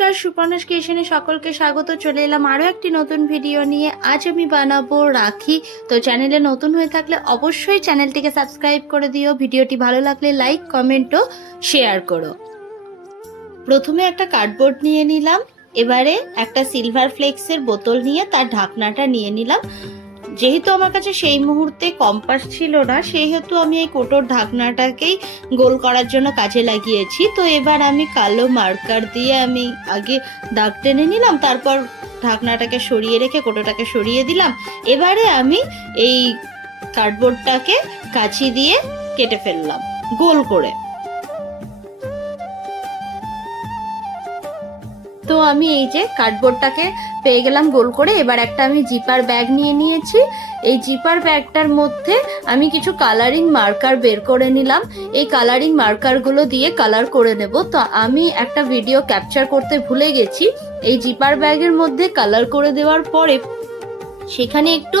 নমস্কার, সুপর্ণাস ক্রিয়েশনে সকলকে স্বাগত। চলে এলাম আরও একটি নতুন ভিডিও নিয়ে। আজ আমি বানাবো রাখি। তো চ্যানেলে নতুন হয়ে থাকলে অবশ্যই চ্যানেলটিকে সাবস্ক্রাইব করে দিও। ভিডিওটি ভালো লাগলে লাইক, কমেন্ট ও শেয়ার করো। প্রথমে একটা কার্ডবোর্ড নিয়ে নিলাম। এবারে একটা সিলভার ফ্লেক্সের বোতল নিয়ে তার ঢাকনাটা নিয়ে নিলাম। যেহেতু আমার কাছে সেই মুহূর্তে কম্পাস ছিল না, সেহেতু আমি এই কোটোর ঢাকনাটাকেই গোল করার জন্য কাজে লাগিয়েছি। তো এবার আমি কালো মার্কার দিয়ে আমি আগে দাগ টেনে নিলাম, তারপর ঢাকনাটাকে সরিয়ে রেখে কোটোটাকে সরিয়ে দিলাম। এবারে আমি এই কার্ডবোর্ডটাকে কাঁচি দিয়ে কেটে ফেললাম গোল করে। তো আমি এই যে কার্ডবোর্ডটাকে পেয়ে গেলাম গোল করে। এবার একটা আমি জিপার ব্যাগ নিয়ে নিয়েছি। এই জিপার ব্যাগটার মধ্যে আমি কিছু কালারিং মার্কার বের করে নিলাম। এই কালারিং মার্কারগুলো দিয়ে কালার করে নেব। তো আমি একটা ভিডিও ক্যাপচার করতে ভুলে গেছি। এই জিপার ব্যাগের মধ্যে কালার করে দেওয়ার পরে সেখানে একটু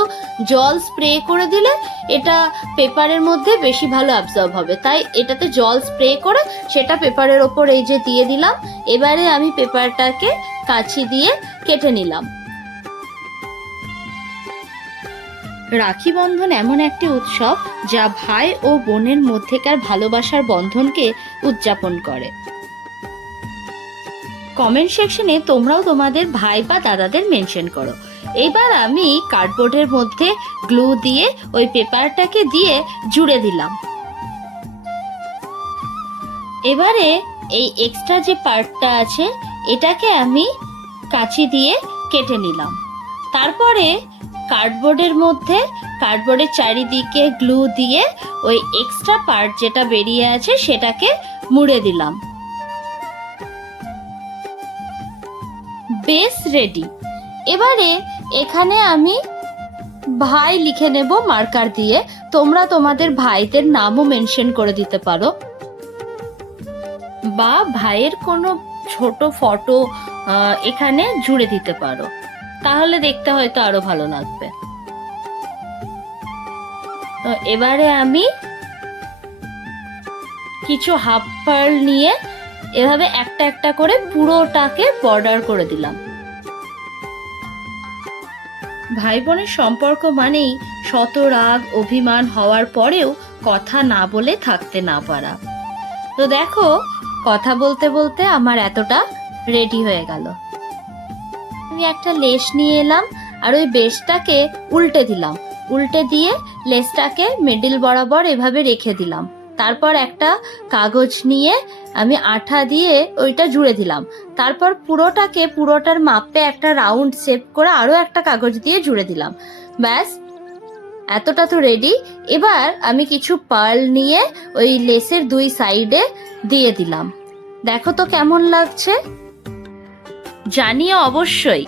জল স্প্রে করে দিলে এটা পেপারের মধ্যে বেশি ভালো অ্যাবজর্ব হবে, তাই এটাতে জল স্প্রে করে সেটা পেপারের ওপর এই যে দিয়ে দিলাম। এবারে আমি পেপারটাকে কাঁচি দিয়ে কেটে নিলাম। রাখি বন্ধন এমন একটি উৎসব যা ভাই ও বোনের মধ্যেকার ভালোবাসার বন্ধনকে উদযাপন করে। কমেন্ট সেকশনে তোমরাও তোমাদের ভাই বা দাদাদের মেনশন করো। এবার আমি কার্ডবোর্ডের মধ্যে গ্লু দিয়ে ওই পেপারটাকে দিয়ে জুড়ে দিলাম। এবারে এই এক্সট্রা যে পার্টটা আছে এটাকে আমি কাঁচি দিয়ে কেটে নিলাম। তারপরে কার্ডবোর্ডের মধ্যে কার্ডবোর্ডের চারিদিকে গ্লু দিয়ে ওই এক্সট্রা পার্ট যেটা বেরিয়ে আছে সেটাকে মুড়ে দিলাম। Base ready. এবারে এখানে আমি ভাই লিখে নেব মার্কার দিয়ে। তোমরা তোমাদের ভাইদের নামও মেনশন করে দিতে পারো বা ভাইয়ের কোনো ছোট ফটো এখানে জুড়ে দিতে পারো, তাহলে দেখতে হয়তো আরো ভালো লাগবে। তো এবারে আমি কিছু হাফ পার্ল নিয়ে এভাবে একটা একটা করে পুরোটাকে বর্ডার করে দিলাম। ভাই বোনের সম্পর্ক মানেই শত রাগ অভিমান হওয়ার পরেও কথা না বলে থাকতে না পারা। তো দেখো, কথা বলতে বলতে আমার এতটা রেডি হয়ে গেল। আমি একটা লেস নিয়ে এলাম আর ওই বেসটাকে উল্টে দিলাম। উল্টে দিয়ে লেসটাকে মিডল বরাবর এভাবে রেখে দিলাম। তারপর একটা কাগজ নিয়ে আমি আঠা দিয়ে ওইটা জুড়ে দিলাম। তারপর পুরোটার মাপে একটা রাউন্ড শেপ করে আরো একটা কাগজ দিয়ে জুড়ে দিলাম। ব্যাস, এতটা তো রেডি। এবার আমি কিছু পার্ল নিয়ে ওই লেসের দুই সাইডে দিয়ে দিলাম। দেখো তো কেমন লাগছে, জানিও অবশ্যই।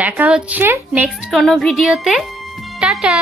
দেখা হচ্ছে নেক্সট কোনো ভিডিওতে। টাটা।